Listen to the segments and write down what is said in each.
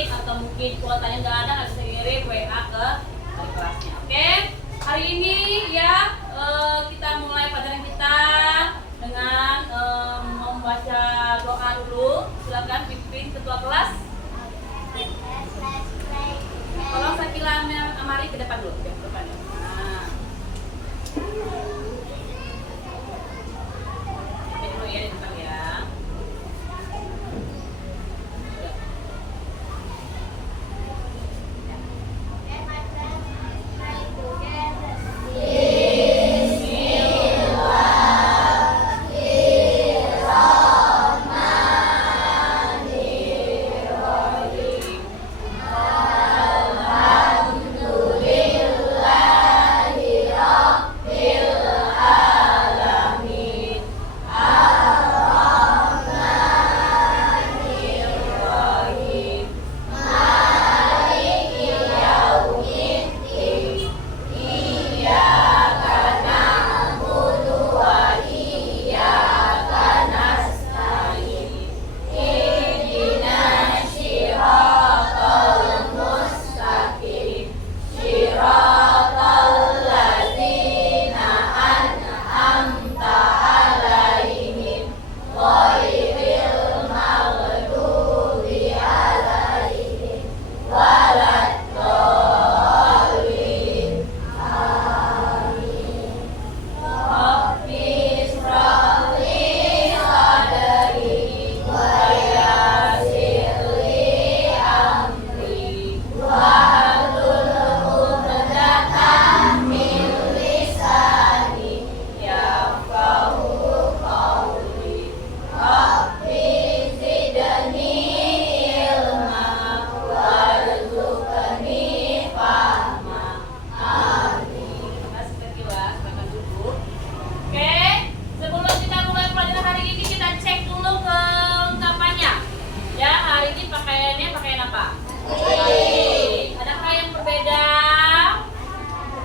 sakit atau mungkin kuotanya nggak ada, nggak bisa ngirim WA ke wali kelasnya. Oke, hari ini ya kita mulai pelajaran kita dengan membaca doa dulu. Silakan pimpin ketua kelas. Tolong Sakila Amari ke depan dulu, ke depan ya. Nah. Pimpin dulu ya di depan ya.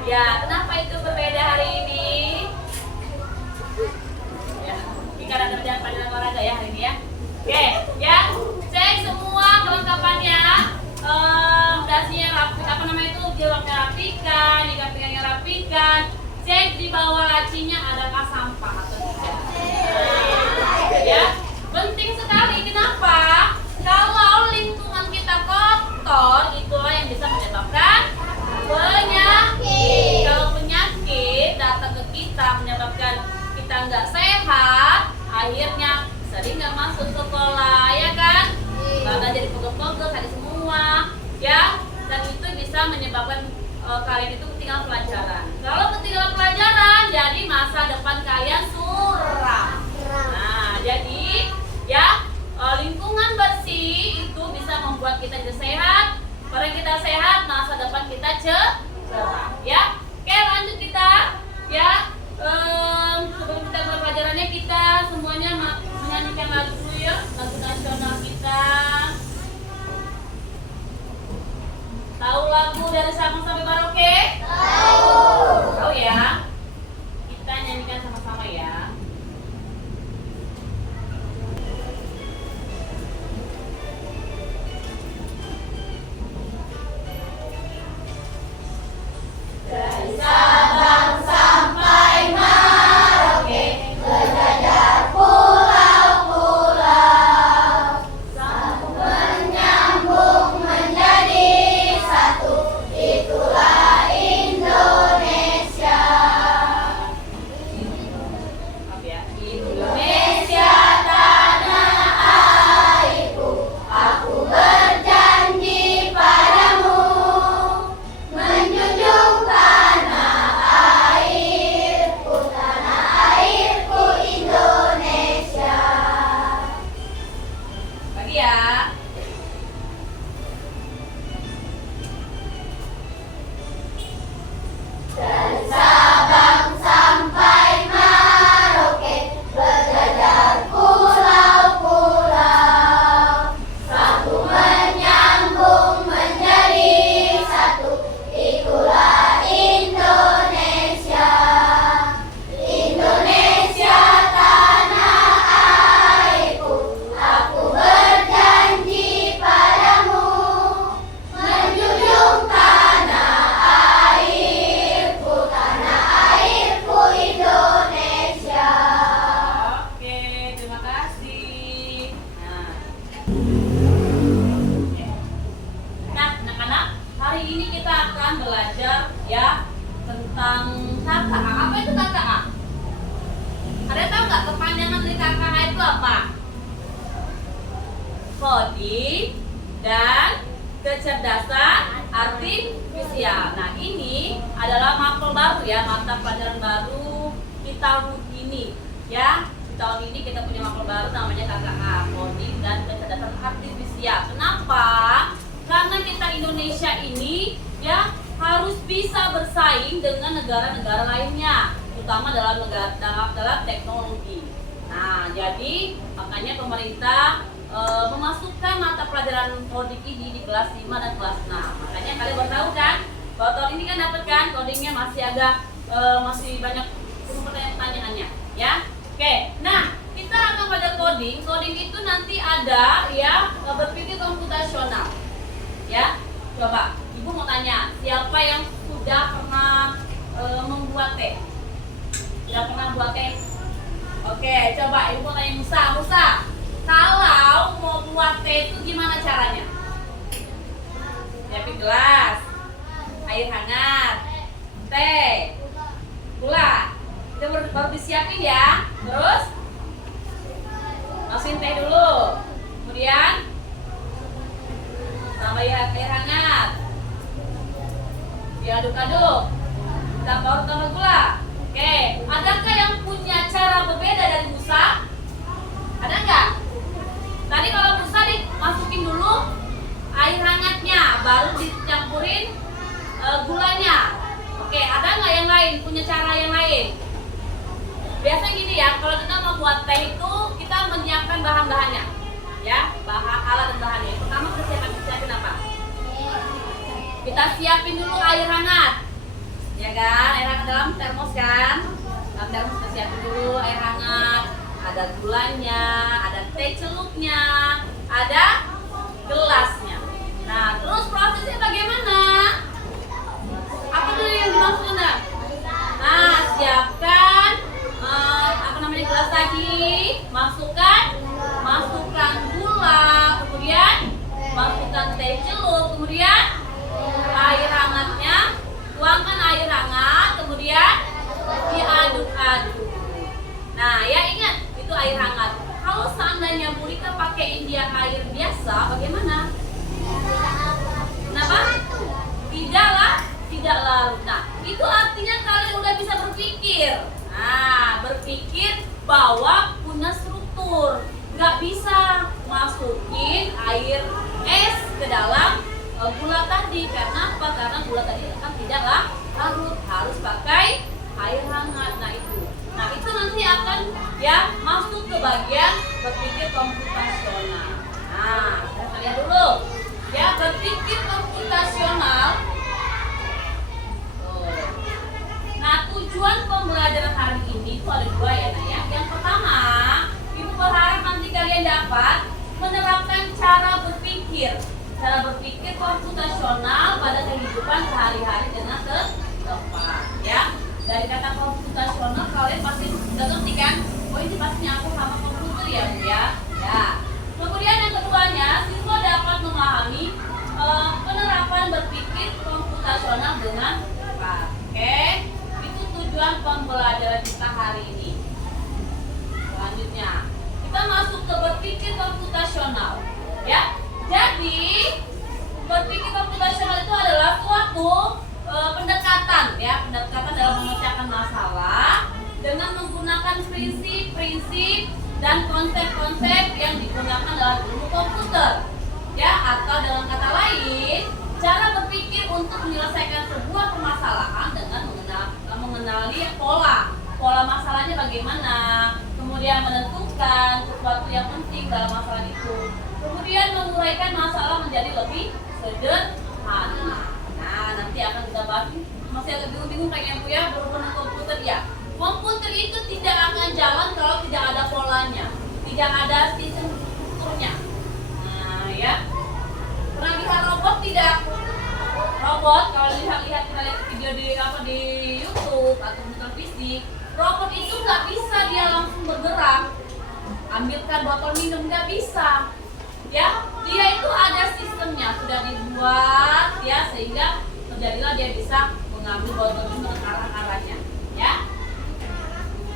Ya, kenapa itu berbeda hari ini? Ya, ini karena kerjaan pelajaran olahraga ya hari ini ya. Oke, ya, cek semua kelengkapannya. Dasinya rapi, apa namanya itu, jilbabnya rapikan, ikat pinggangnya rapikan. Cek di bawah lacinya adakah sampah atau tidak. Nah, ya, penting sekali. Kenapa? Kalau lingkungan kita kotor, itulah yang bisa menyebabkan penyakit. Kalau penyakit datang ke kita menyebabkan kita nggak sehat, akhirnya sering nggak masuk sekolah, ya kan? Bahkan jadi pegel-pegel tadi semua, ya. Dan itu bisa menyebabkan kalian itu ketinggalan pelajaran. Kalau ketinggalan pelajaran, jadi masa depan kalian suram. Nah, jadi ya lingkungan bersih itu bisa membuat kita jadi sehat. Kalau kita sehat, masa depan kita cerah, ya. Oke, lanjut kita, ya. Sebelum kita mulai pelajarannya, kita semuanya menyanyikan lagu dulu ya, lagu nasional kita. Tahu lagu dari Sabang sampai Merauke? Tahu ya. Kita nyanyikan sama-sama ya. Dari Sabang sampai Merauke, berjajar pulau-pulau, sambung belajar ya tentang KKA. Apa itu KKA? Ada yang tahu nggak kepanjangan dari KKA itu apa? Coding dan kecerdasan artifisial. Nah, ini adalah mapel baru ya, mata pelajaran baru di tahun ini ya. Di tahun ini kita punya mapel baru namanya KKA, Coding dan Kecerdasan Artifisial. Kenapa? Karena kita Indonesia ini ya harus bisa bersaing dengan negara-negara lainnya, terutama dalam teknologi. Nah, jadi makanya pemerintah memasukkan mata pelajaran coding ini di kelas 5 dan kelas 6. Makanya kalian baru tahu kan, bahwa tahun ini kan dapat kan codingnya masih agak masih banyak pertanyaan-pertanyaannya ya. Oke, nah kita akan pada coding. Coding itu nanti ada ya berpikir komputasional ya. Coba ibu mau tanya, siapa yang sudah pernah membuat teh? Sudah pernah buat teh? Oke, coba ibu mau tanya Musa, kalau mau buat teh itu gimana caranya? Siapin gelas, air hangat, teh, gula. Kita baru disiapin ya. Terus masukin teh dulu. Kemudian tambah air hangat. Diaduk-aduk. Baru tambah gula. Oke, adakah yang punya cara berbeda dari Musa? Ada nggak? Tadi kalau Musa dimasukin dulu air hangatnya, baru dicampurin gulanya. Oke, ada nggak yang lain punya cara yang lain? Biasanya gini ya, kalau kita mau buat teh itu kita menyiapkan bahan-bahannya, ya, alat dan bahannya. Pertama kita siapin apa? Kita siapin dulu air hangat, ya kan? Air hangat dalam termos kan? Dalam termos kita siapin dulu air hangat. Ada gulanya, ada teh celupnya, ada gelasnya. Nah, terus prosesnya bagaimana? Apa dulu yang dimaksudkan? Nah, siapkan gelas tadi, masukkan gula, kemudian masukkan teh celup, kemudian air hangatnya, tuangkan air hangat, kemudian diaduk-aduk. Nah, ya ingat itu air hangat. Kalau seandainya Bu Rika pakaiin dia air biasa, bagaimana? Kenapa? Tidak larut. Nah, itu artinya kalian udah bisa berpikir. Nah, berpikir bahwa punya struktur. Nggak bisa masukin air es ke dalam gula tadi. Karena apa? Karena gula tadi kan tidak larut, harus pakai air hangat. Nah itu nanti akan ya masuk ke bagian berpikir komputasional. Nah, kita lihat dulu ya, berpikir komputasional. Nah, tujuan pembelajaran hari ini itu ada dua ya, Nak ya. Yang pertama, Ibu berharap nanti kalian dapat menerapkan cara berpikir komputasional pada kehidupan sehari-hari dengan tepat ya. Dari kata komputasional kalian pasti sudah ngerti kan? Oh, ini pasti nyambung sama komputer ya, Bu ya. Ya. Kemudian yang keduanya, siswa dapat memahami penerapan berpikir komputasional dengan tepat. Oke? Tujuan pembelajaran kita hari ini. Selanjutnya kita masuk ke berpikir komputasional ya. Jadi berpikir komputasional itu adalah suatu pendekatan dalam memecahkan masalah dengan menggunakan prinsip-prinsip dan konsep-konsep yang digunakan dalam ilmu komputer ya, atau dalam kata lain cara berpikir untuk menyelesaikan sebuah permasalahan dengan mengenali pola masalahnya bagaimana, kemudian menentukan sesuatu yang penting dalam masalah itu, kemudian menguraikan masalah menjadi lebih sederhana. Nah, nanti akan kita bahas. Masih agak bingung-bingung kayaknya Bu ya, berhubungan komputer ya. Komputer itu tidak akan jalan kalau tidak ada polanya, tidak ada sistem strukturnya. Nah ya, pernah lihat robot tidak? Robot kalau kita lihat video di YouTube atau di televisi, robot itu nggak bisa dia langsung bergerak, ambilkan botol minum, nggak bisa ya. Dia itu ada sistemnya, sudah dibuat ya, sehingga jadilah dia bisa mengambil botol ini ke arah-arahnya, ya.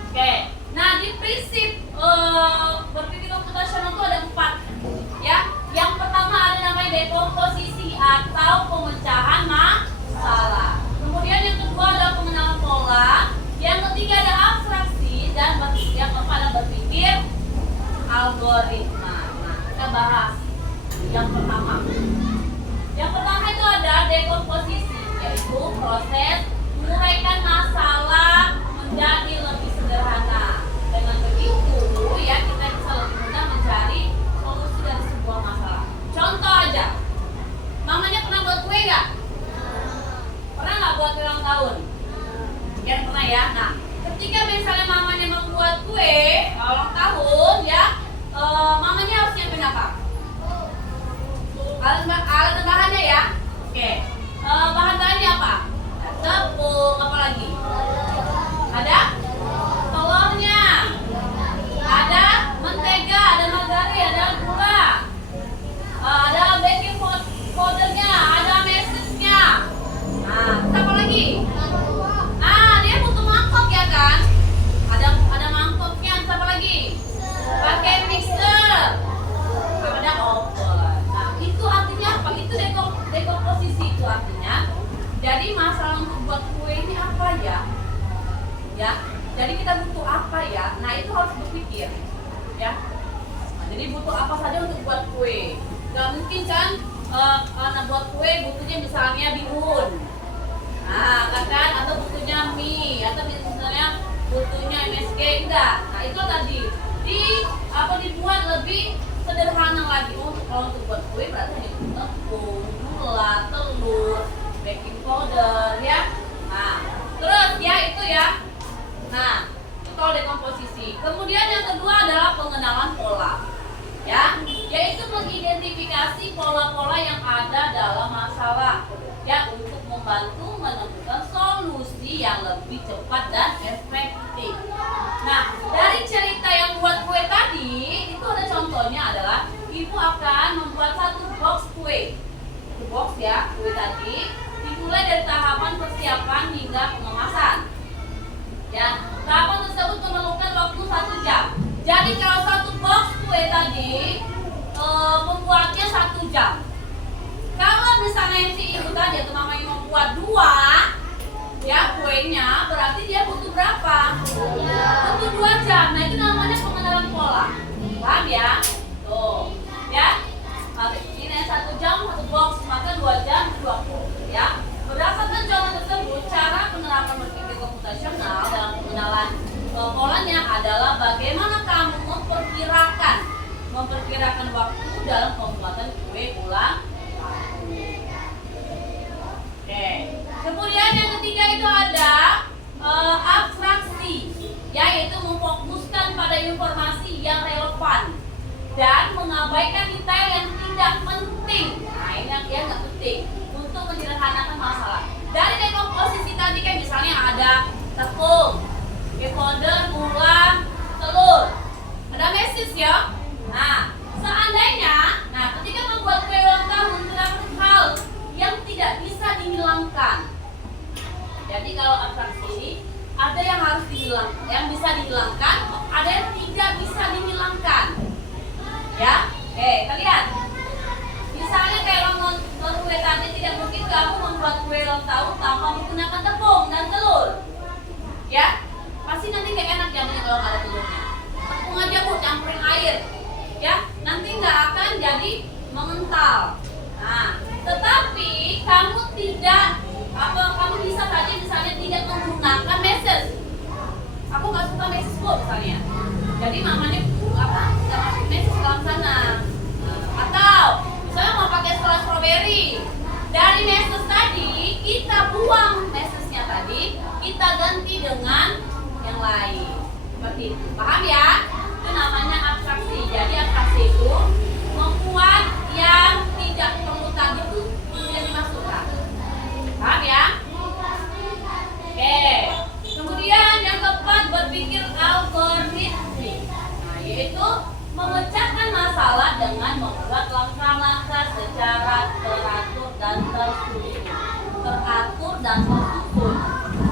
Oke, nah di prinsip berpikir komputasional itu ada 4, ya. Yang pertama ada namanya dekomposisi atau pemecahan masalah. Kemudian yang kedua adalah pengenalan pola. Yang ketiga ada abstraksi dan yang keempat ada berpikir algoritma. Nah, kita bahas yang pertama. Yang pertama itu ada dekomposisi, yaitu proses menguraikan masalah menjadi lebih sederhana. Dengan begitu, ya kita bisa lebih mudah mencari solusi dari sebuah masalah. Contoh aja, mamanya pernah buat kue nggak? Pernah nggak buat ulang tahun? Ya pernah ya. Nah, ketika misalnya mamanya membuat kue ulang tahun, ya, mamanya harus nyiapin apa? Alat dan bahannya ya. Oke. Bahan-bahannya apa? Tepung, apa lagi? Ada telurnya, ada mentega, ada margarin, ada gula, ada baking powdernya, ada mesesnya. Nah, apa lagi? Dia butuh mangkok ya kan? Ada mangkoknya, apa lagi? Pakai mixer, ada oven. Nah, itu artinya apa? Itu dekomposisi itu artinya. Jadi masalah untuk buat kue ini apa ya? Ya, jadi kita butuh apa ya? Nah, itu harus berpikir, ya. Nah, jadi butuh apa saja untuk buat kue? Gak mungkin kan anak buat kue butuhnya misalnya bihun, nah kan, atau butuhnya mie, atau misalnya butuhnya MSG, enggak. Nah, itu tadi dibuat lebih sederhana lagi. Kalau untuk buat kue berarti hanya tepung, gula, telur, baking powder, ya. Nah, terus ya itu ya. Nah, itu kalau dekomposisi. Kemudian yang kedua adalah pengenalan pola, ya, yaitu mengidentifikasi pola-pola yang ada dalam masalah, ya, untuk membantu menemukan solusi yang lebih cepat dan efektif. Nah, dari cerita yang buat kue tadi, itu ada contohnya adalah ibu akan membuat satu box kue. Satu box ya, kue tadi dimulai dari tahapan persiapan hingga pengemasan. Ya, tahapan tersebut memerlukan waktu 1 jam. Jadi kalau satu box kue tadi membuatnya 1 jam. Kalau misalnya si ibu tadi atau mama yang membuat 2 ya kuenya, berarti dia butuh berapa? Butuh 2 jam. Nah, itu namanya pengenalan pola. Paham ya? Tuh, ya. Ini 1 jam 1 box, maka 2 jam 20, ya. Berdasarkan contoh tersebut, cara penerapan berpikir komputasional dalam pengenalan polanya adalah bagaimana kamu memperkirakan waktu dalam pembuatan kue ulang tahun. Oke. Kemudian yang ketiga itu ada abstraksi, yaitu memfokuskan pada informasi yang relevan dan mengabaikan detail yang tidak penting. Nah, ini yang nggak penting untuk menyederhanakan masalah. Dari dekomposisi tadi kan misalnya ada tepung, baking powder, gula, telur, ada mesis ya. Nah, seandainya, ketika membuat kue ulang tahun terdapat hal yang tidak bisa dihilangkan. Jadi kalau abstraksi ini ada yang harus dihilangkan, yang bisa dihilangkan, ada yang tidak bisa dihilangkan. Ya, kita lihat. Misalnya kayak nonton kue tadi, tidak mungkin kamu membuat kue ulang tahun tanpa menggunakan tepung dan telur. Ya, pasti nanti kayak enak jamnya kalau nggak ada telurnya. Tepung aja bu, campurin air. Ya, nanti nggak akan jadi mengental. Nah, tetapi kamu bisa saja misalnya tidak menggunakan meses. Aku nggak suka meses bu misalnya. Jadi mamanya nggak masuk meses dalam sana. Atau misalnya mau pakai strawberry. Dari meses tadi kita buang mesesnya tadi, kita ganti dengan yang lain. Seperti itu. Paham ya? Itu namanya abstraksi. Jadi abstraksi itu membuat yang tidak perlu tadi itu tidak dimasukkan. Paham ya? Oke. Kemudian yang keempat, berpikir algoritmik. Nah, yaitu memecahkan masalah dengan membuat langkah-langkah secara teratur dan terstruktur. dan tersusun.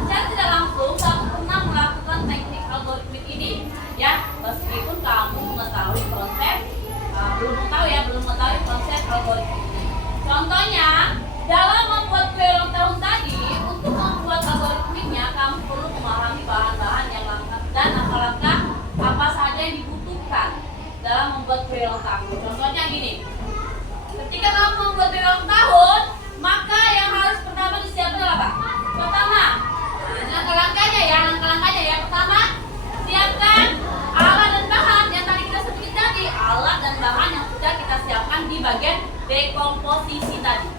Secara tidak langsung kamu pernah melakukan teknik algoritmik ini, ya, meskipun kamu mengetahui konsep, belum mengetahui konsep algoritmik. Contohnya, dalam membuat kue ulang tahun tadi, untuk membuat algoritmiknya kamu perlu memahami bahan-bahan yang lengkap dan langkah-langkah apa saja yang dibutuhkan dalam membuat kue ulang tahun. Contohnya gini, ketika kamu membuat kue ulang tahun, maka yang harus pertama disiapkan adalah apa? Pertama, langkah-langkahnya ya. Pertama, siapkan alat dan bahan yang tadi kita sebutkan tadi, alat dan bahan yang sudah kita siapkan di bagian dekomposisi tadi.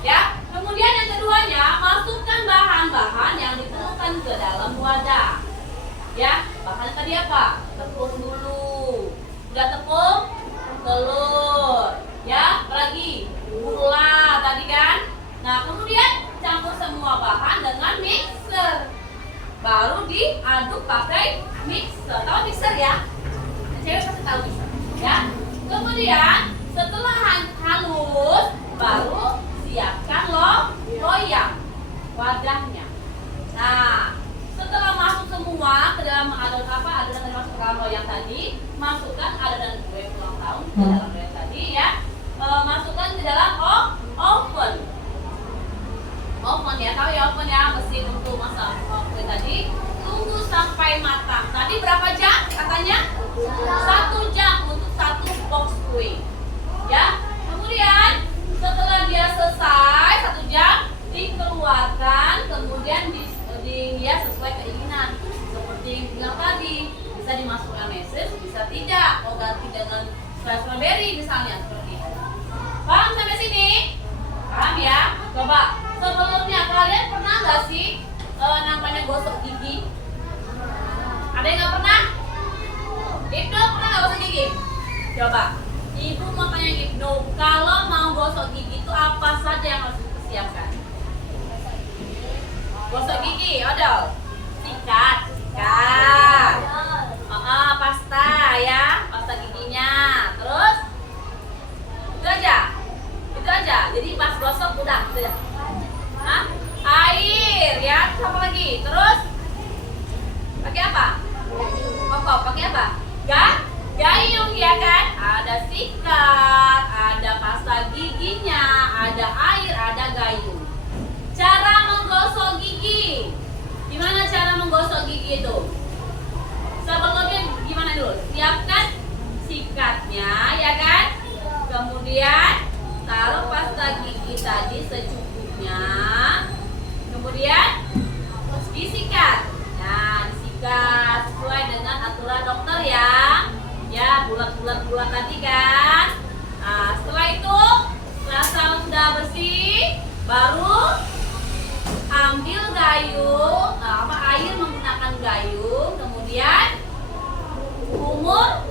Ya. Kemudian yang keduanya, masukkan bahan-bahan yang diperlukan ke dalam wadah. Ya, bahannya tadi apa? Tepung dulu. Udah tepung, telur. Ya, apalagi gula tadi kan. Nah, kemudian campur semua bahan dengan mixer. Baru diaduk pakai mixer. Tahu mixer ya? Cewek pasti tahu mixer. Ya. Kemudian setelah halus, baru siapkan loyang wadahnya. Nah, setelah masuk semua ke dalam adonan yang masuk ke dalam loyang tadi, masukkan adonan kue ulang tahun ke dalam loyang tadi ya. Masukkan ke dalam oven ya, tahu ya oven ya, mesin untuk masak kue tadi. Tunggu sampai matang. Tadi berapa jam katanya? 1 jam untuk 1 box kue ya. Kemudian setelah dia selesai 1 jam, dikeluarkan, kemudian dihias sesuai keinginan. Seperti yang bilang tadi, bisa dimasukkan meses, bisa tidak. Ganti dengan strawberry misalnya, seperti itu. Paham sampai sini? Paham ya? Coba sebelumnya kalian pernah nggak sih namanya gosok gigi? Ada yang nggak pernah? Ibnu pernah nggak gosok gigi? Coba ibu makanya Ibnu, kalau mau gosok gigi itu apa saja yang harus dipersiapkan? Gosok gigi, odol, sikat, pasta ya, pasta giginya, terus itu aja. Jadi pas gosok udah, gitu ya. Air ya, terus apa lagi? Terus pakai apa? Pakai apa? Gayung ya kan? Ada sikat, ada pasta giginya, ada air, ada gayung. Cara menggosok gigi. Gimana cara menggosok gigi itu? Sebelumnya gimana dulu? Siapkan sikatnya ya kan? Kemudian taruh pasta gigi tadi secukupnya. Kemudian disikat. Nah, disikat sesuai dengan aturan dokter ya. Ya, bulat-bulat tadi kan. Nah, setelah itu, setelah sudah bersih, baru ambil gayung, air menggunakan gayung, kemudian kumur.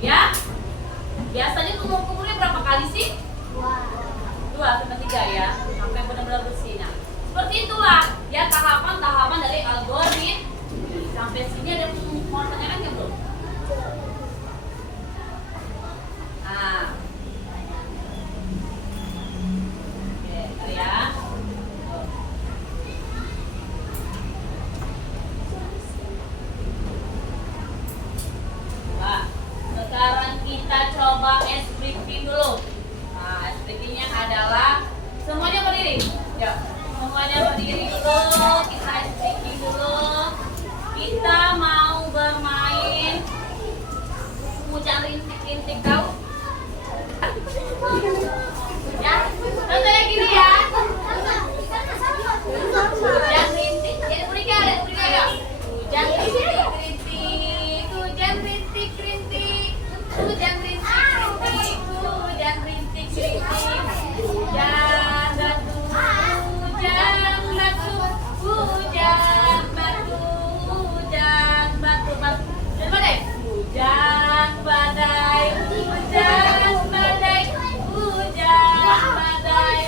Ya. Biasanya kumur-kumurnya berapa kali sih? 2-3 ya, sampai benar-benar bersih. Nah, seperti itulah ya tahapan-tahapan dari algoritma. Sampai sini ada mau tanyakan nggak belum? Nah, oke, ya. Nah, sekarang kita coba es briefing dulu. Nah, es briefingnya adalah semuanya berdiri. Yuk, semuanya berdiri dulu. Kita es briefing dulu. Kita mau bermain hujan rintik-rintik, tahu? Ya, contohnya gini ya. Hujan rintik, jadi Urika ya. Hujan rintik-rintik, hujan rintik-rintik, hujan rintik-rintik, hujan rintik-rintik, hujan batu, hujan batu, hujan batu, hujan batu, dan badai. Hujan badai, hujan badai, hujan badai,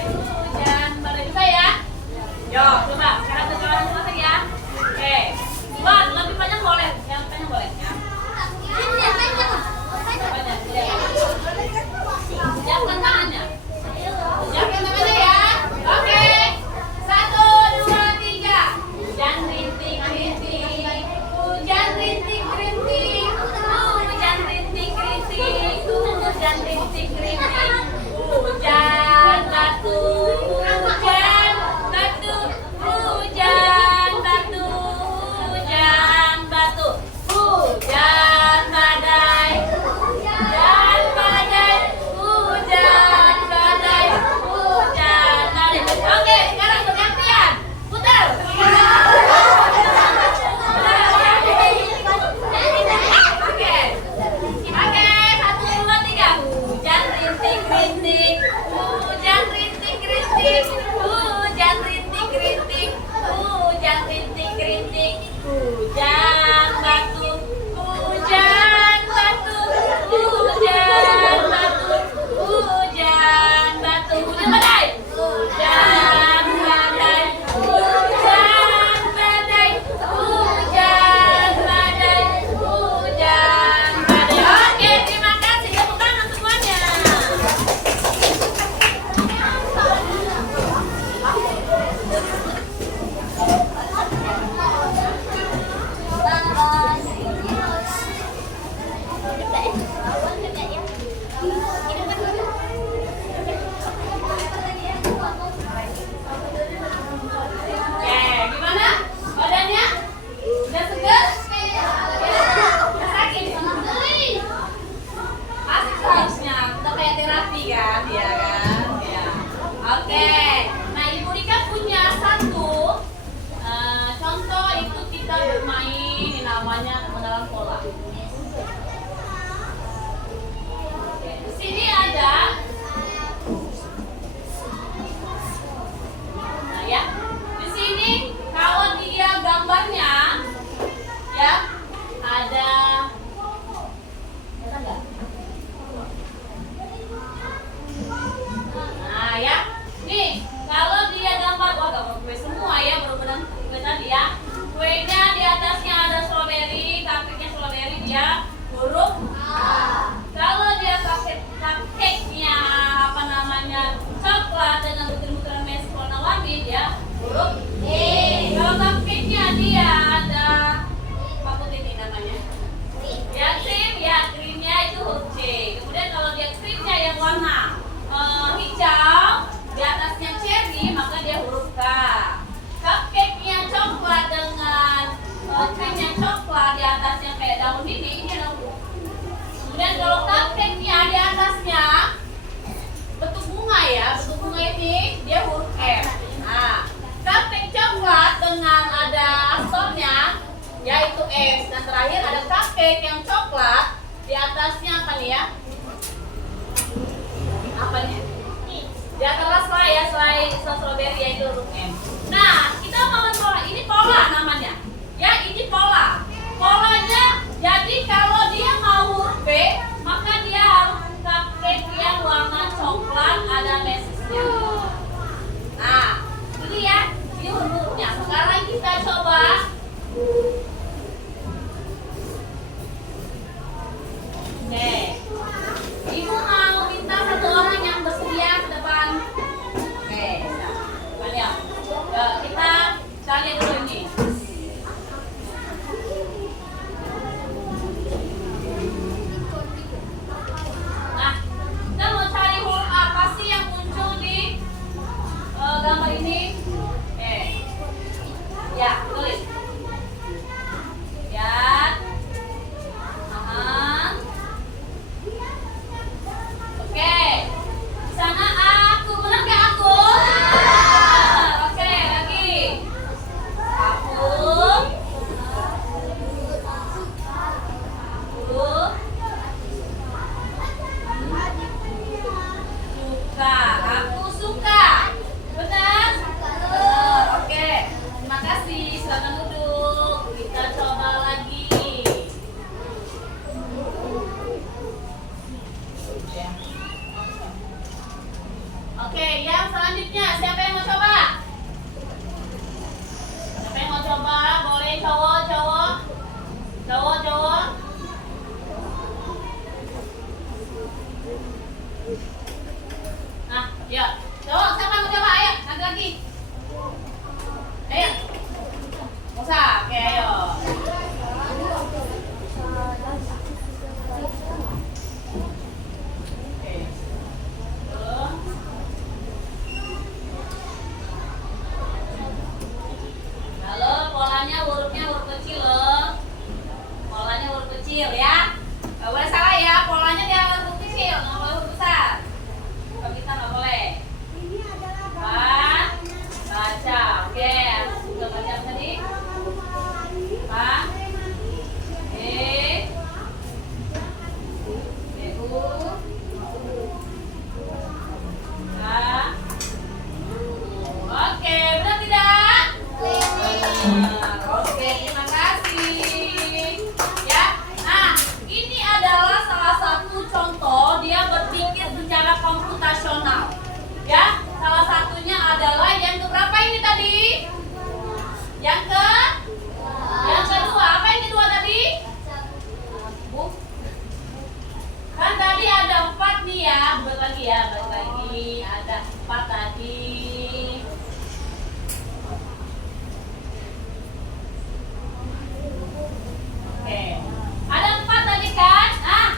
rintik, hujan rintik rintik, hujan rintik rintik, hujan rintik rintik, hujan batu, hujan batu, hujan batu, hujan batu, hujan badai, hujan badai, hujan badai, hujan badai, hujan badai. Oke, terima kasih. Tepuk tangan semuanya. Oke, gimana? Badannya? Udah segar? Udah sakit? Asik harusnya. Udah kayak terapi kan? Iya kan? Ya. Oke. Nah, Ibu Rika punya satu contoh itu kita bermain, ini namanya mengenal pola. Oke, di sini ada. Nah ya, di sini kalau dia gambarnya, ya ada nggak? Nah ya, nih kalau dia gambar, wah gambar kue semua ya, benar-benar kue tadi ya. Kuenya di atasnya ada strawberry, cupcake-nya strawberry, dia huruf A. Kalau dia cupcake-nya apa namanya coklat dengan butiran-butiran manis warna-warni, dia huruf E. Kalau cupcake-nya dia ada apa putih ini namanya? Ya krim, ya krimnya itu huruf C. Kemudian kalau dia krimnya yang warna hijau, di atasnya cherry, maka dia huruf K. Cupcake-nya coklat dengan krimnya coklat, di atasnya kayak daun ini ada huruf. Kemudian kalau cupcake-nya di atasnya bentuk bunga ya, bentuk bunga ini dia huruf F. Nah, cupcake coklat dengan ada aksornya yaitu S. Dan terakhir ada cupcake yang coklat, di atasnya apa nih ya? Apa nih? Di atas selai strawberry yaitu huruf M. Nah, kita mau pola. Ini pola namanya. Ya, ini pola. Polanya jadi kalau dia mau huruf B, maka dia harus cupcake yang warna coklat ada mesisnya. Nah, ini ya, ini hurufnya. Sekarang kita coba. Oke. Ibu mau minta satu orang yang bersedia ke depan. Oke, kalian. Kita lihat dulu ini. Nah, kita mau cari huruf apa sih yang muncul di gambar ini? Oke. Ya, tulis. Lihat. Oke. Di sana aku, benar nggak aku? Oke, lagi. Aku. Suka. Aku suka. Benar? Oke. Terima kasih. Silakan duduk. Kita coba lagi. Oke, yang selanjutnya siapa yang mau coba? Siapa yang mau coba? Boleh cowok. Nah, ya. Cowok, siapa yang mau coba? Ayo, lagi. Ayo. Musa, oke, ayo. Oke. Halo, polanya hurufnya huruf kecil loh. Polanya huruf kecil ya. Gak boleh salah ya, polanya dia huruf kecil, nggak boleh huruf besar. Kalau kita nggak boleh. lagi ya, balik lagi. Ada 4 tadi. Oke. Ada 4 tadi kan? Ah,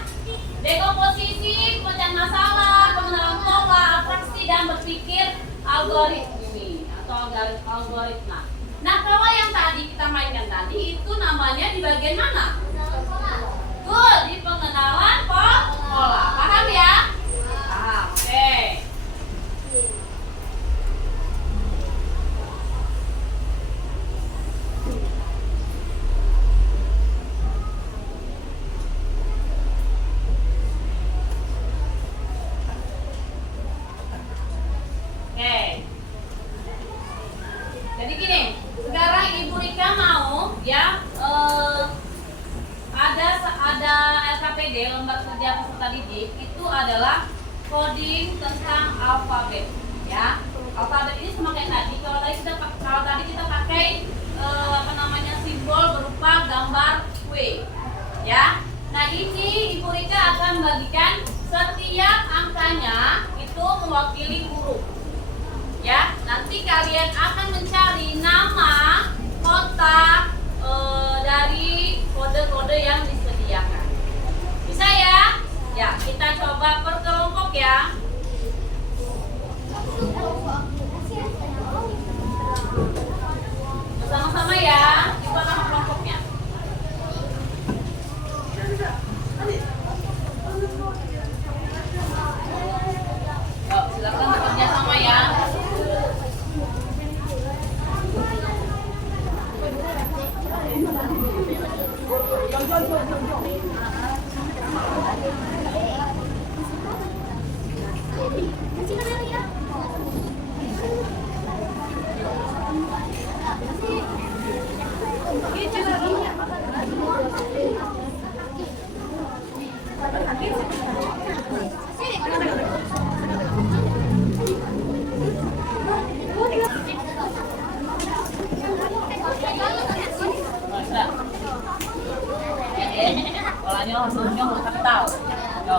dekomposisi, pemecahan masalah, pengenalan pola, atraksi dan berpikir algoritmi atau algoritma. Nah, kalau yang tadi kita mainkan tadi itu namanya di bagian mana? Good, di pengenalan pola. Paham ya? Paham. Oke. Oke. Jadi gini, sekarang Ibu Rika mau ya ada LKPD, lembar kerja peserta didik, itu adalah coding tentang alfabet ya. Alfabet ini sama kayak tadi. Kalau tadi kita pakai simbol berupa gambar W ya. Nah, ini Ibu Rika akan membagikan setiap angkanya itu mewakili huruf ya. Nanti kalian akan mencari nama kotak dari kode-kode yang disediakan. Bisa ya? Ya, kita coba per kelompok ya. Bersama-sama ya, dibuat nama kelompoknya. Yuk, silakan bekerja sama ya. Polanya langsung nyong kapital. Yo.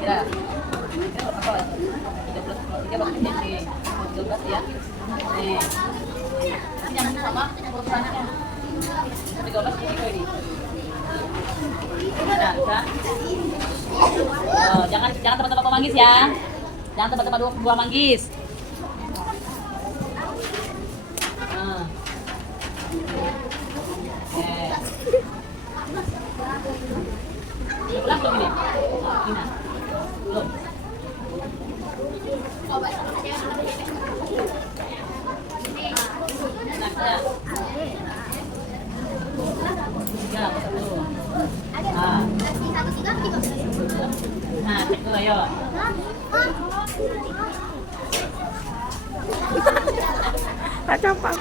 Ya. Apa lagi? 13 ya. Nih. Ini yang sama urusannya. 13 ini. Nah, jangan tebak-tebak pemanggis ya. Jangan tebak-tebak dua manggis. Nah. Ulang belum ini? Ini. Belum. Nah, ya. Ya, betul. Nah, itu ayo. Tak campak.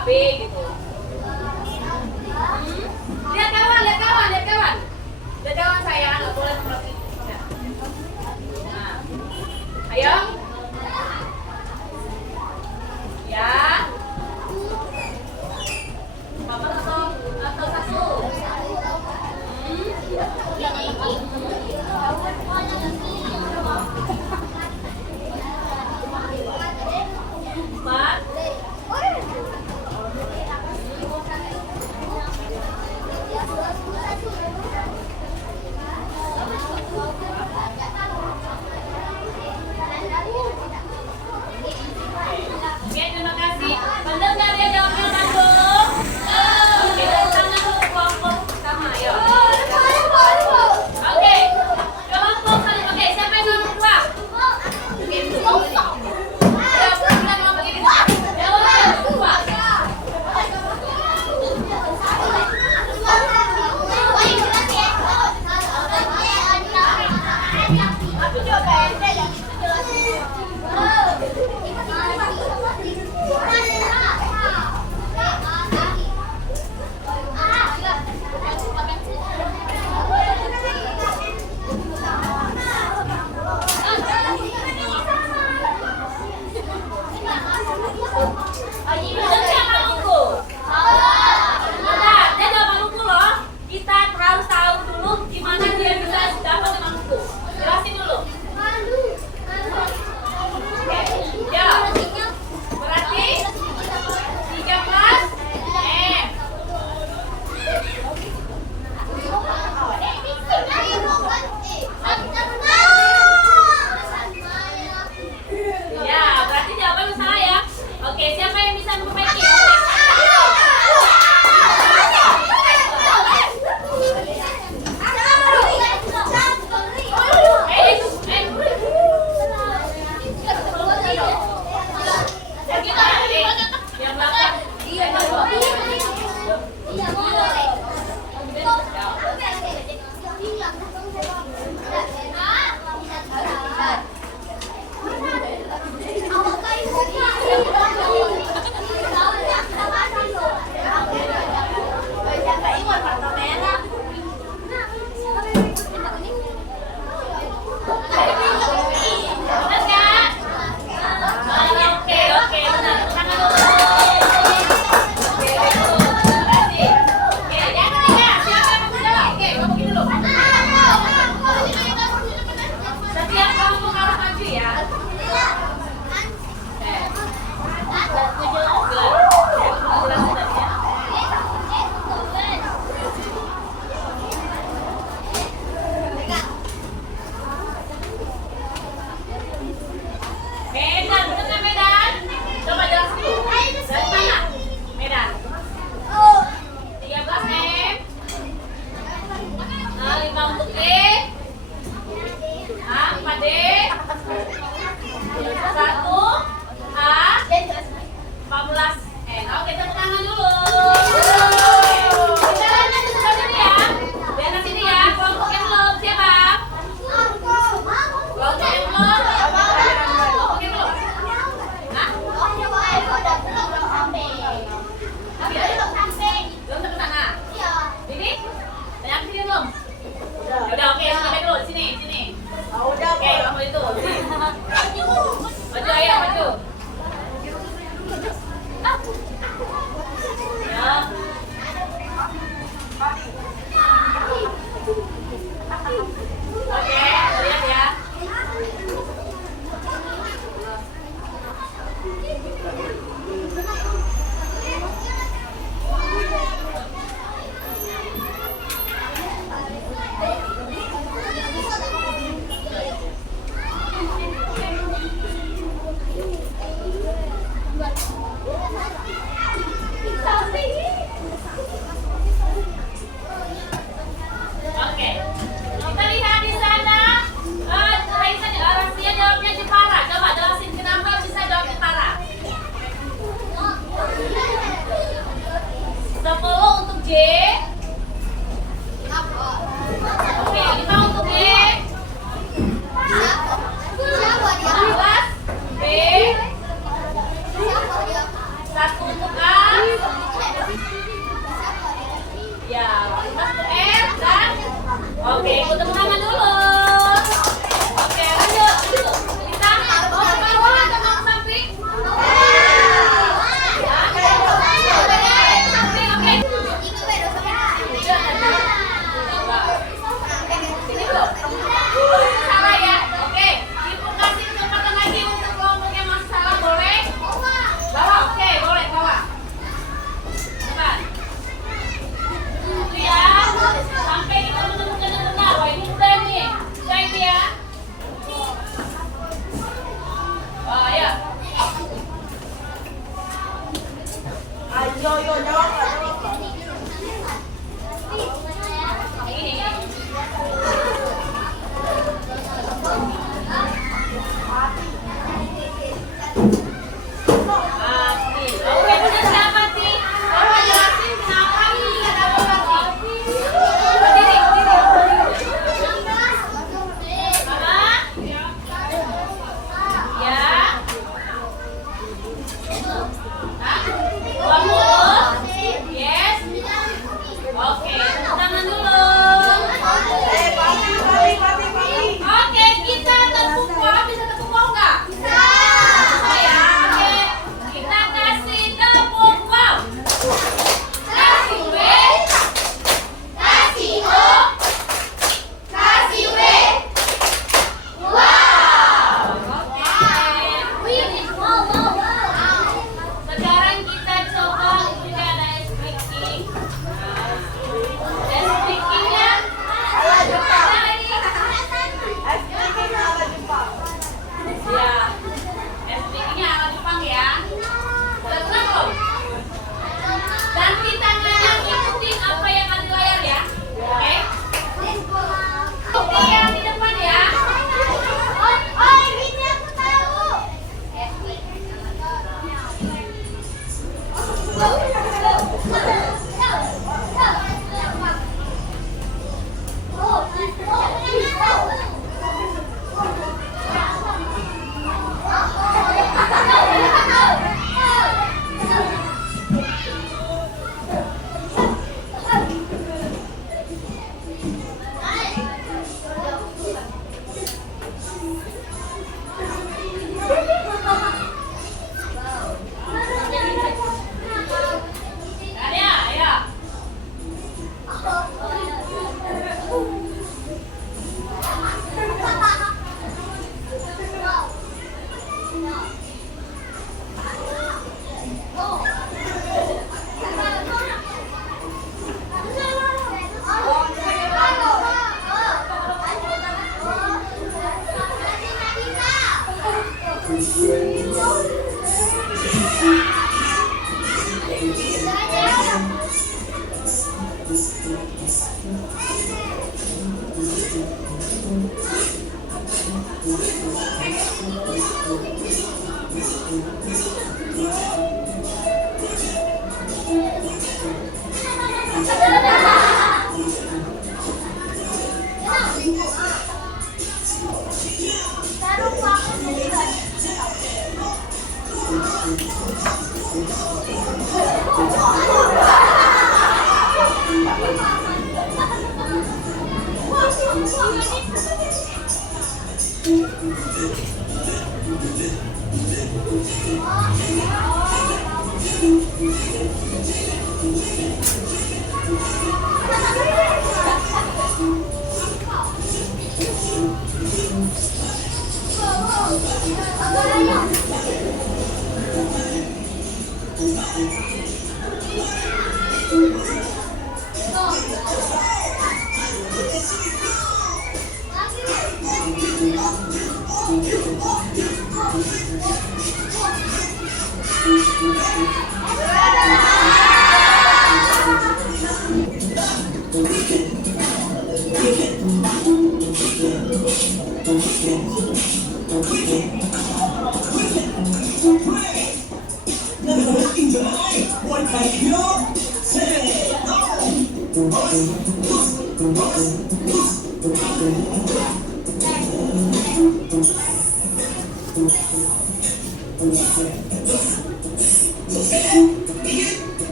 B gitu. Lihat kawan, lihat kawan, lihat kawan. Lihat kawan saya, nggak boleh seperti itu. Nah, ayo. Ya. Papa atau satu. Empat. Oke, terima kasih. Benar nggak dia jawabnya Bandung? Oke, dari sana dulu kelompok pertama, ayo. Oke, kelompok saling. Oke, siapa yang nomor dua? Oke, ayo, kita kelompok ini. Jawab yang kedua. Benar nggak Maluku? Benar, dia jawab Maluku loh. Kita harus tahu dulu gimana dia bisa dapat Maluku. Jelasin dulu. Oke, ya. Berarti 13 M. Ya, berarti jawabannya salah ya. Oke, siapa yang bisa memperbaiki? Yang belakang. Benar nggak? Oke, benar. Tangan dulu. Oke, terima kasih. Oke, yang ketiga, siapa yang mau jawab? Oke, kamu gini dulu. Setiap kamu harus maju ya. Medan, betul nggak Medan? Coba jelasin dulu. Dari mana? Medan. 13 M. Nah, 5 untuk D. Nah, 4 D. 1 A. 14 N. Oke, tepuk tangan dulu. Sebelah sini ya. Di atas sini ya. Kelompok yang belum siapa? Kelompok yang belum. Kelompok yang belum. Hah? Belum sampai sana. Ini? Yang sini belum? Udah, oke, sampai dulu sini, sini. Oke, kamu itu. Maju ayo, maju. Ya.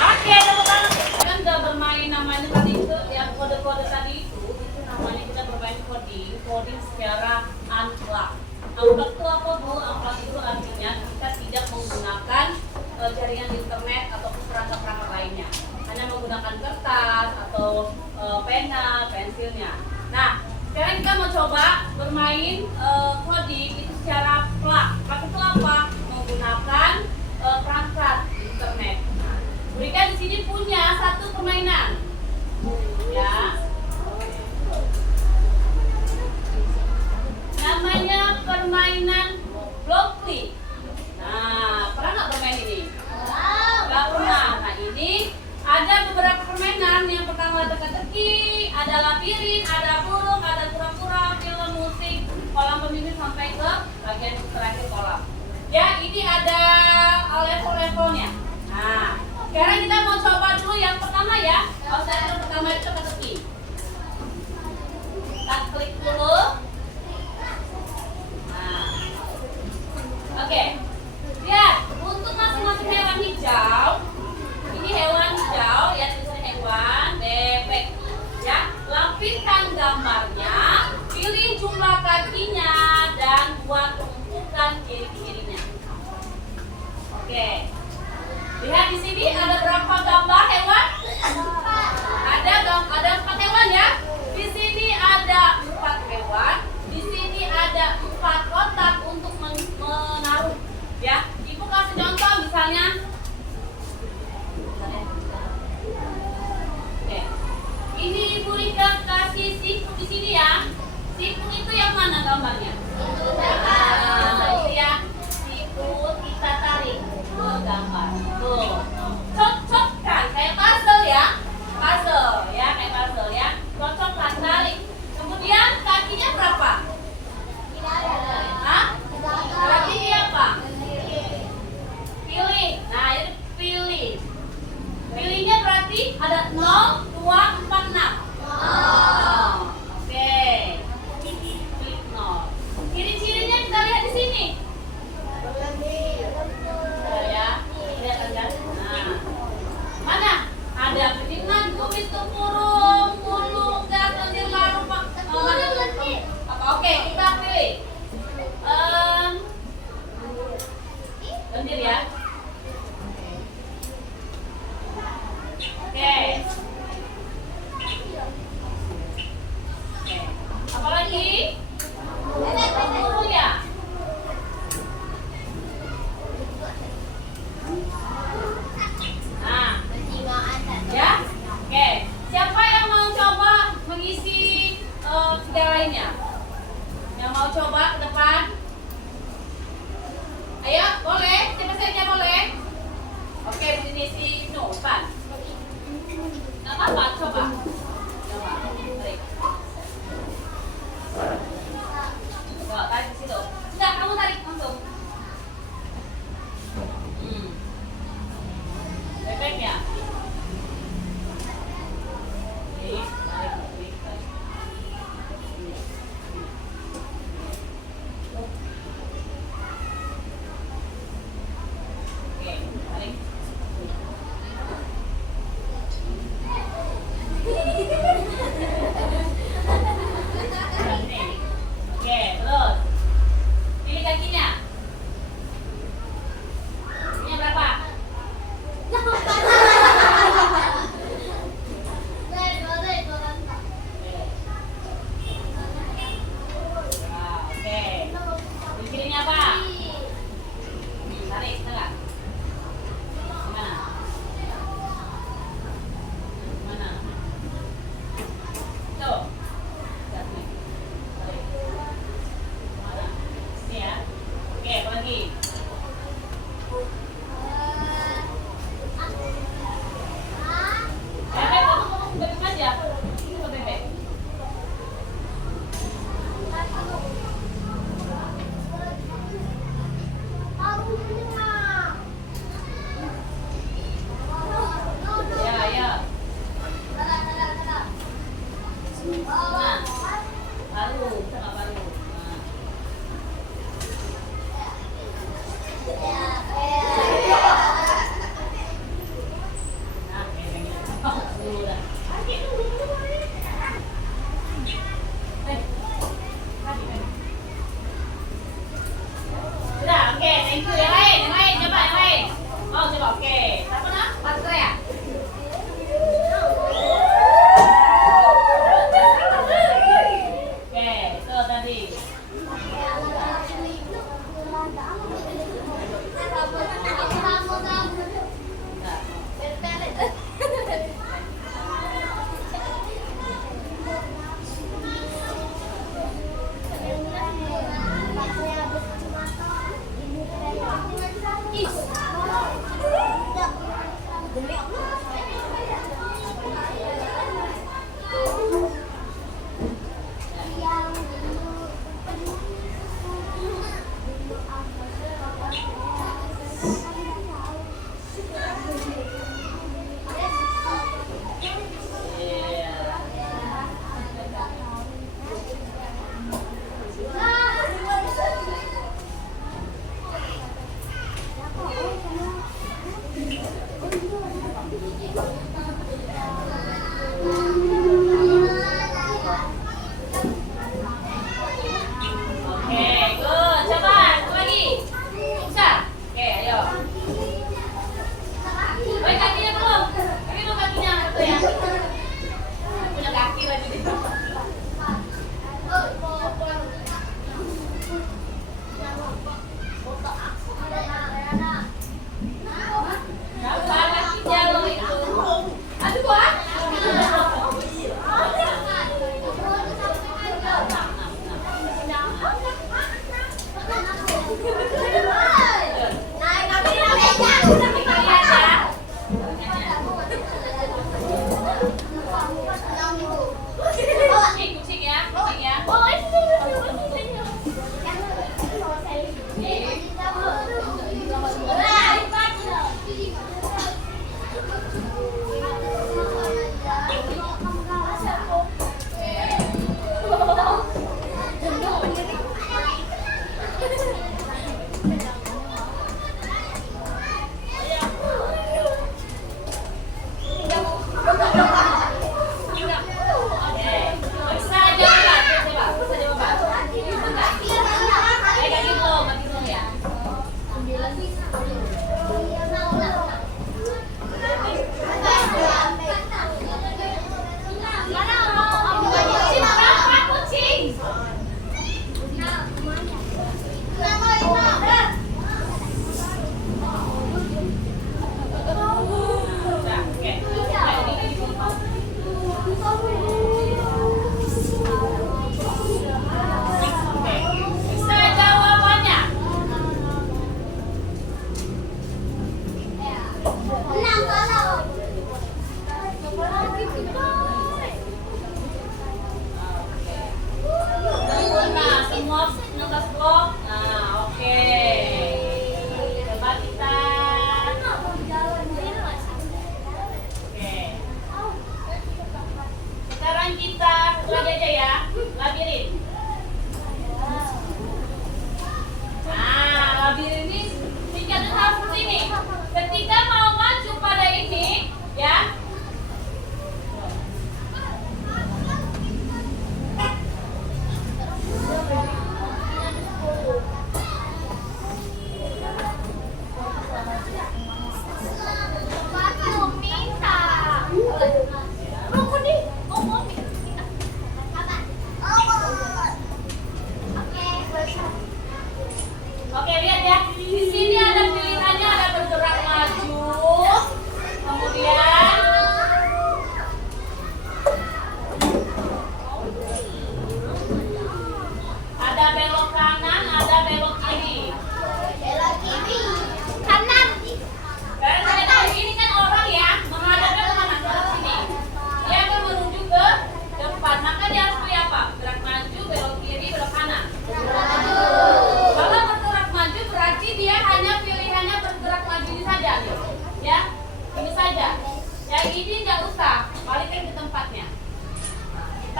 Oke, tepuk tangan. Kan udah bermain namanya tadi itu, yang kode-kode tadi itu namanya kita bermain coding secara unplug. Unplug itu apa Bu? Unplug itu artinya kita tidak menggunakan jaringan internet ataupun perangkat-perangkat lainnya. Hanya menggunakan kertas atau pena, pensilnya. Nah, sekarang kita mau coba bermain coding itu secara plug. Plug itu apa? Menggunakan perangkat internet. Mereka di sini punya satu permainan, ya. Namanya permainan Blockly. Nah, pernah nggak bermain ini? Nggak pernah. Nah, ini ada beberapa permainan. Yang pertama teka-teki, ada labirin, ada burung, ada pura-pura, film, musik, kolam pemimpin sampai ke bagian terakhir kolam. Ya, ini ada level-levelnya. Nah, sekarang kita mau coba dulu yang pertama ya. Yang pertama itu teka-teki. Kita klik dulu. Nah, oke. Lihat, untuk masing-masing hewan hijau. Ini hewan hijau, ya tulisan hewan bebek. Ya, lapiskan gambarnya, pilih jumlah kakinya dan buat tumpukan kiri-kirinya. Oke. Lihat di sini ada berapa gambar hewan? Ada 4 hewan ya. Di sini ada 4 hewan. Di sini ada 4 kotak untuk menaruh. Ya, Ibu kasih contoh misalnya. Oke. Ini Ibu Rika kasih siput di sini ya. Siput itu yang mana gambarnya? Nah, itu ya. Siput kita tarik ke gambar. Tuh. Cocokkan. Saya berarti ada 0, 2, 4, 6. Oke. Klik 0. Ciri-cirinya kita lihat di sini. Ya, kelihatan kan? Nah, mana? Ada piringan, kumis, tempurung, mulung, gas, lendir, laru, pak. Oke, kita pilih. Lendir ya. Oke. Apa lagi? Tempurung ya. Nah, ya. Oke. Siapa yang mau coba mengisi tiga lainnya? Yang mau coba ke depan? Ayo, boleh. Siapa saja boleh. Oke, di sini si Novan. Nggak apa-apa, coba. Coba. Tarik. Coba, tarik ke situ. Enggak, kamu tarik langsung. Bebek ya? Oke, tarik, tarik, tarik. Oke, tarik. Oke, terus. Pilih kakinya. Kakinya berapa? Nah, oke. Pilihnya apa? Tarik, tengah. Mana? Mana? Tuh. Lihat nih. Tarik. Mana? Ini ya. Oke, apa lagi? Bebek, kamu bebek aja. Ini ke bebek. Ya, ya. Nah, baru, sama baru. Nah. Nah, bebeknya. Oh, dulu dah. Kaki dulu. Kaki. Sudah, oke, thank you. Yang lain, coba yang lain. Oh, coba, oke. Siapa nak? Patra ya? Oke, itu tadi.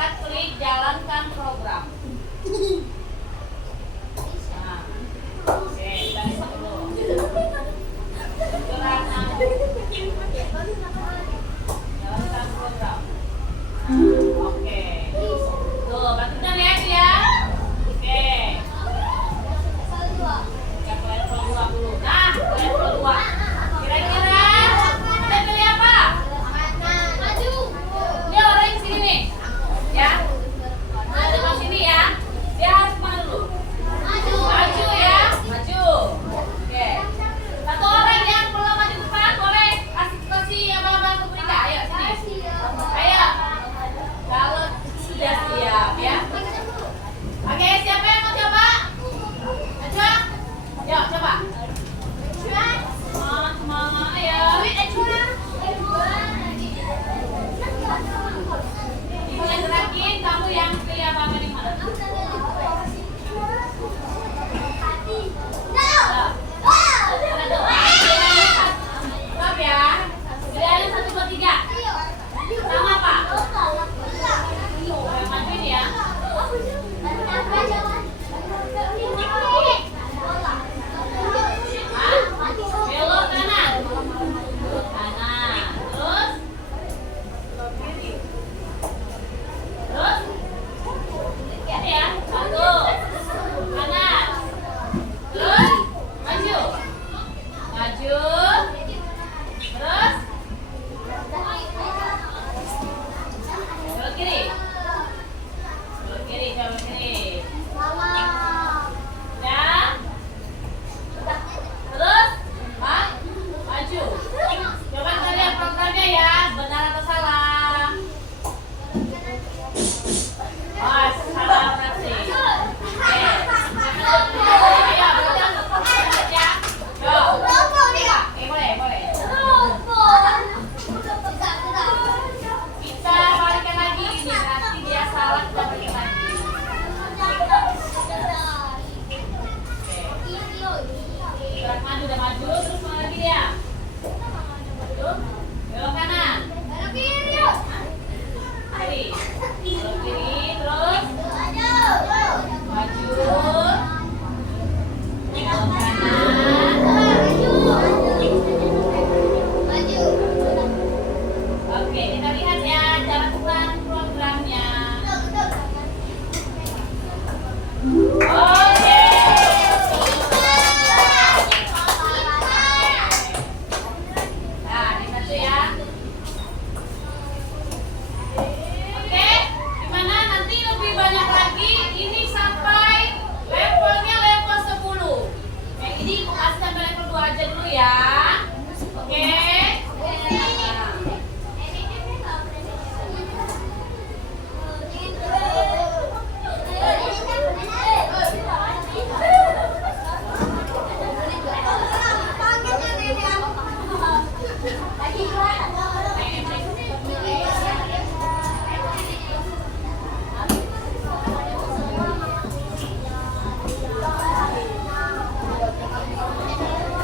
kita klik jalankan program. Nah, oke, dari dulu. Jalankan program. Oke. Tuh, bantuan ya dia. Oke. Kita ke level 2 dulu. Nah, level 2. Kira-kira ada pilih apa? Dia orang yang sini nih. Ya. Ada di sini ya. Dia harus mana dulu? Maju ya. Maju. Oke. Satu orang yang belum maju depan boleh kasih abang-abang ke Bunda. Ayo sini. Ayo. Kalau sudah siap ya. Oke, siapa yang mau coba? Maju. Yuk, coba. Semangat, ayo. Ibu yang gerakin, kamu yang pilih apa yang mana? Stop ya. Pilihannya 1, 2, 3. Pertama apa? Yang maju ini ya. Belok kanan. Kanan. Terus belok kiri. Terus ini ya. 1. Kanan. Terus maju. Maju. Terus belok kiri. Belok kiri, belok kiri. Ya. Terus maju. Coba kita lihat programnya ya, benar atau salah. Oh, salah berarti. Oke. Ayo, betul. Ya. Yo. Boleh. Kita balikan lagi ini, nanti dia salah kita balikan lagi. Gerak maju, udah maju, terus mana lagi dia? Maju, belok kanan. Kiri. Belok kiri, terus maju. Belok kanan. Oke, kita lihat ya jalankan programnya. Oke. Nah, ini satu ya. Oke, gimana nanti lebih banyak lagi? Ini sampai levelnya level 10. Yang ini aku kasih sampai level 2 aja dulu ya. Oke.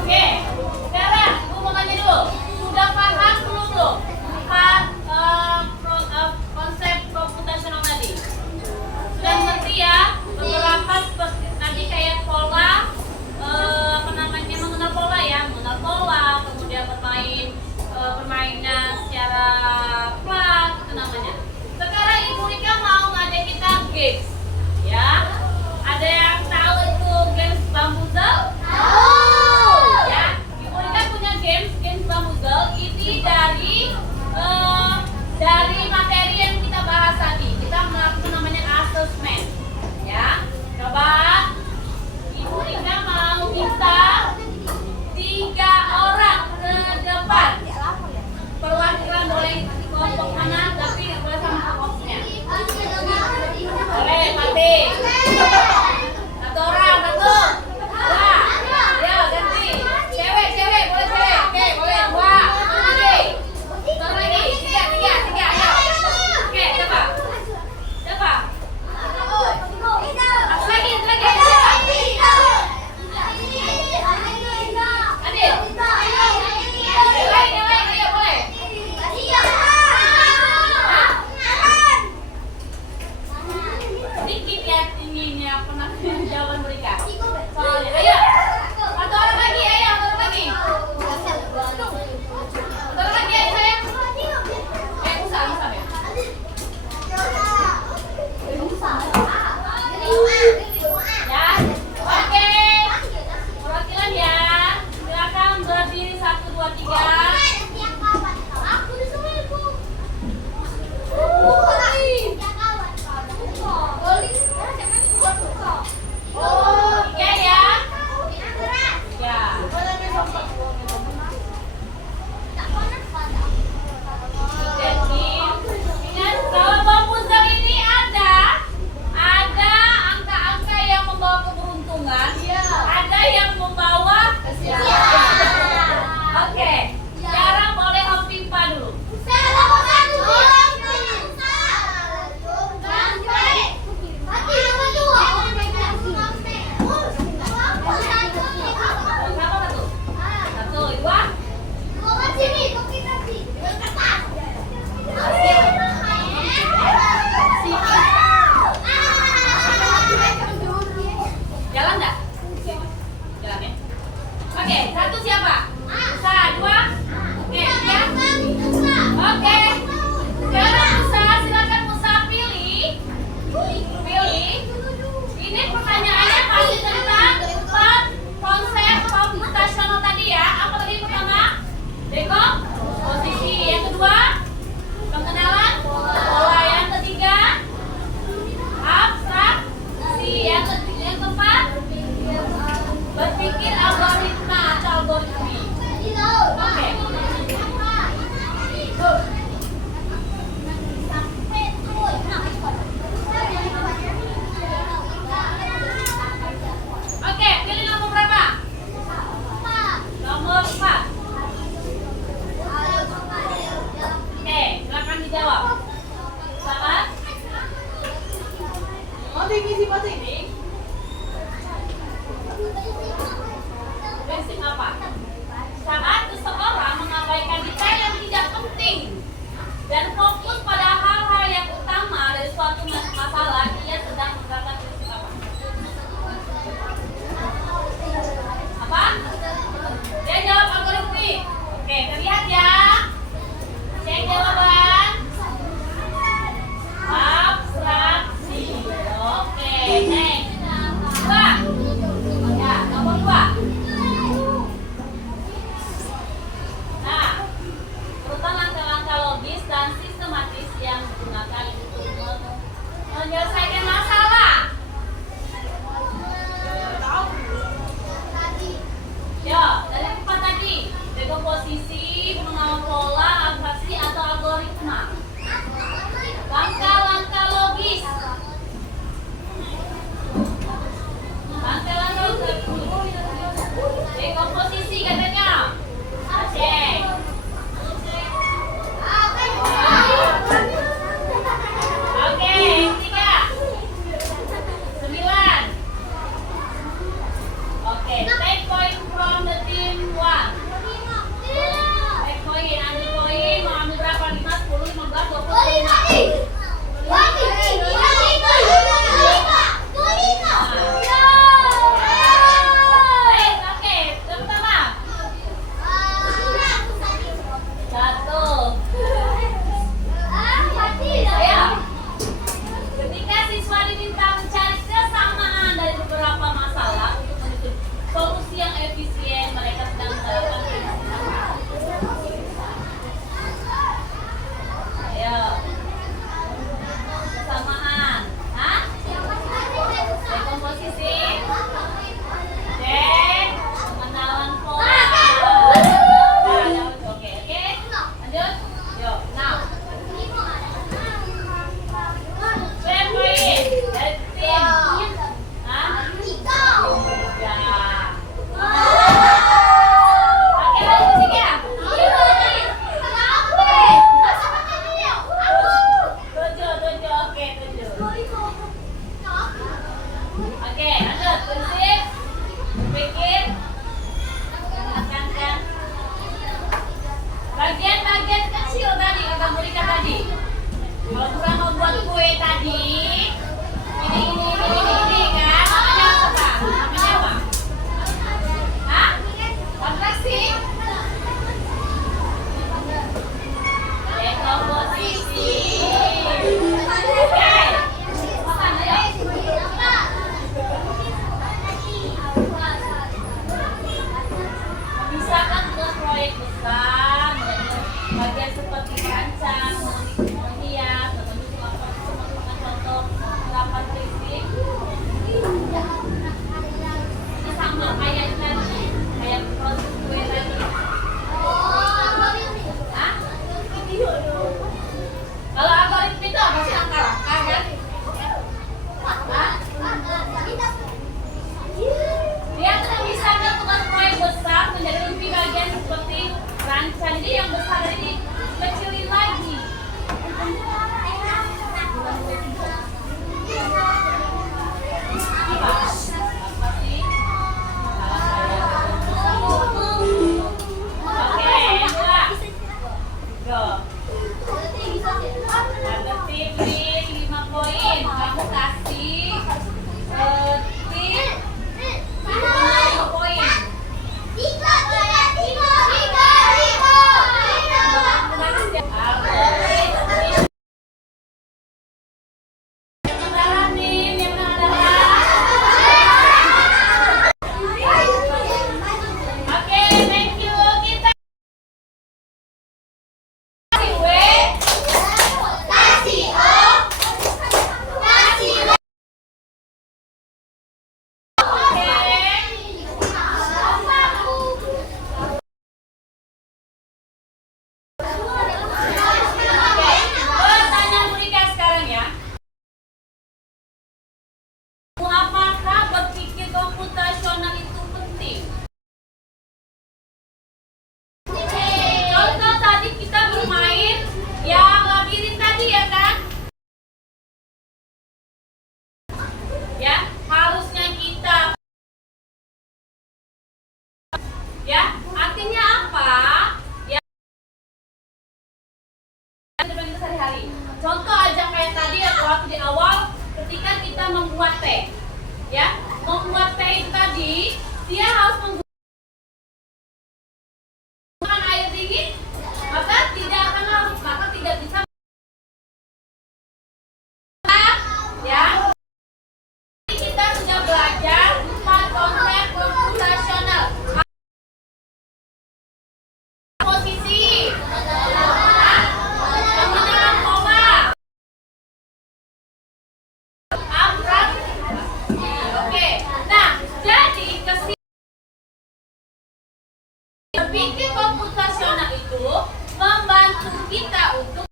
Oke, sekarang aku mau tanya dulu, sudah paham belum lo konsep computational tadi? Sudah ngerti ya beberapa tadi kayak pola, mengenal pola ya, mengenal pola, kemudian bermain permainan secara flat itu namanya. Sekarang Ibu Rika mau ngajak kita games, ya. Ada yang tahu itu games Bambuzel? Ya, Ibu Rika punya games Bambuzel ini dari materi yang kita bahas tadi. Kita melakukan namanya assessment, ya. Coba Ibu Rika mau minta 3 orang ke depan. Perwakilan boleh kelompok mana, tapi nggak boleh sama kelompoknya. Boleh, mati. 1 orang, 1, 2. Ayo ganti. Cewek, boleh cewek. Oke, boleh 2. Oke. Satu lagi. 3. Ayo. Oke, coba. Satu lagi. Adil. Yang lain, ayo boleh. kecil tadi kata Murika tadi. Kalau kurang mau buat kue tadi, ini kan, namanya apa? Namanya apa? Hah? Atraksi? Dekomposisi. Oke. Makan ayo. Bisakah tugas proyek besar menjadi bagian seperti rancang, menghias, atau juga contoh rapat kritik? Ini sama kayak tadi, kayak proses kue tadi. Hah? Kalau algoritma itu apa sih langkah-langkah kan? Hah? Dia tuh bisa kan tugas proyek besar menjadi lebih bagian seperti rancang. Jadi yang besar ini kecilin lagi. Apa? Apa sih? Oke, yang kedua. Go. Ada tip 5 poin. Kamu kasih tip 5 poin. Oke, thank you. Kita kasih W, kasih O, kasih W. Oke. Pertanyaan Murika sekarang ya. Apakah berpikir komputasional itu penting? Contoh tadi kita bermain yang labirin tadi ya kan? Ya, harusnya kita ya, artinya apa? Ya, kita sehari-hari. Contoh aja kayak tadi ya, waktu di awal ketika kita membuat teh. Ya, membuat teh itu tadi dia harus menggunakan air dingin, maka tidak akan larut, maka tidak bisa ya. Kita sudah belajar 4 konsep komputasional. Posisi, penggunaan koma, abstrak. Oke, nah jadi berpikir komputasional itu membantu kita untuk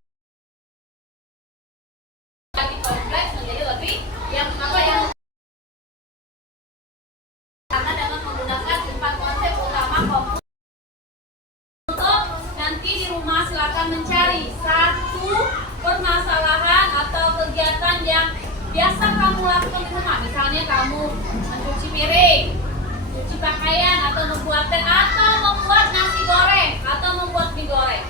lebih kompleks menjadi lebih yang karena dengan menggunakan 4 konsep utama komputer. Untuk nanti di rumah silakan mencari satu permasalahan atau kegiatan yang biasa kamu lakukan di rumah. Misalnya kamu mencuci piring, cuci pakaian, atau membuat teh, atau membuat nasi goreng, atau membuat mie goreng.